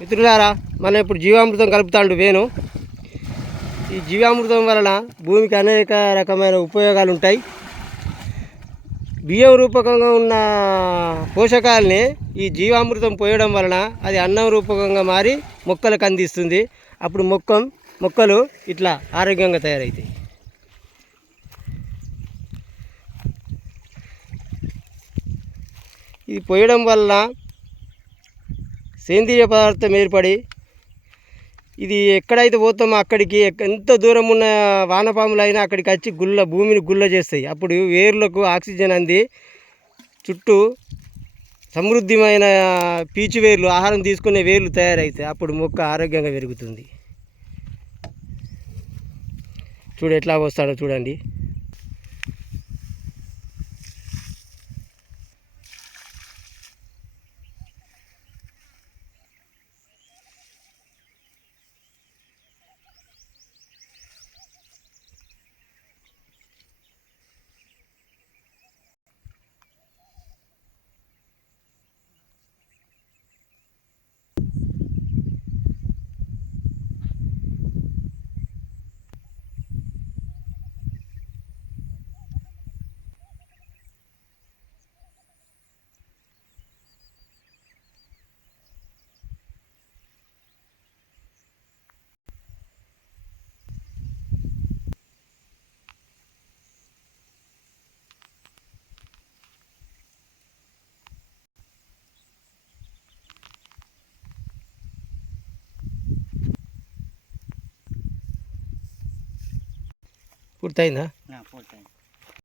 మిత్రులారా, మనం ఇప్పుడు జీవామృతం కలుపుతాండు వేణు. ఈ జీవామృతం వలన భూమికి అనేక రకమైన ఉపయోగాలు ఉంటాయి. బియ్యం రూపకంగా ఉన్న పోషకాలని ఈ జీవామృతం పోయడం వలన అది అన్నం రూపకంగా మారి మొక్కలకు అందిస్తుంది. అప్పుడు మొక్కలు ఇట్లా ఆరోగ్యంగా తయారవుతాయి. ఇది పోయడం వలన సేంద్రియ పదార్థం ఏర్పడి ఇది ఎక్కడైతే పోతామో అక్కడికి ఎంత దూరం ఉన్న వానపాములు అయినా అక్కడికి వచ్చి భూమిని గుల్ల చేస్తాయి. అప్పుడు వేర్లకు ఆక్సిజన్ అంది చుట్టూ సమృద్ధిమైన పీచు వేర్లు, ఆహారం తీసుకునే వేర్లు తయారవుతాయి. అప్పుడు మొక్క ఆరోగ్యంగా పెరుగుతుంది. ఎట్లా వస్తాడో చూడండి. పూర్తయిందా?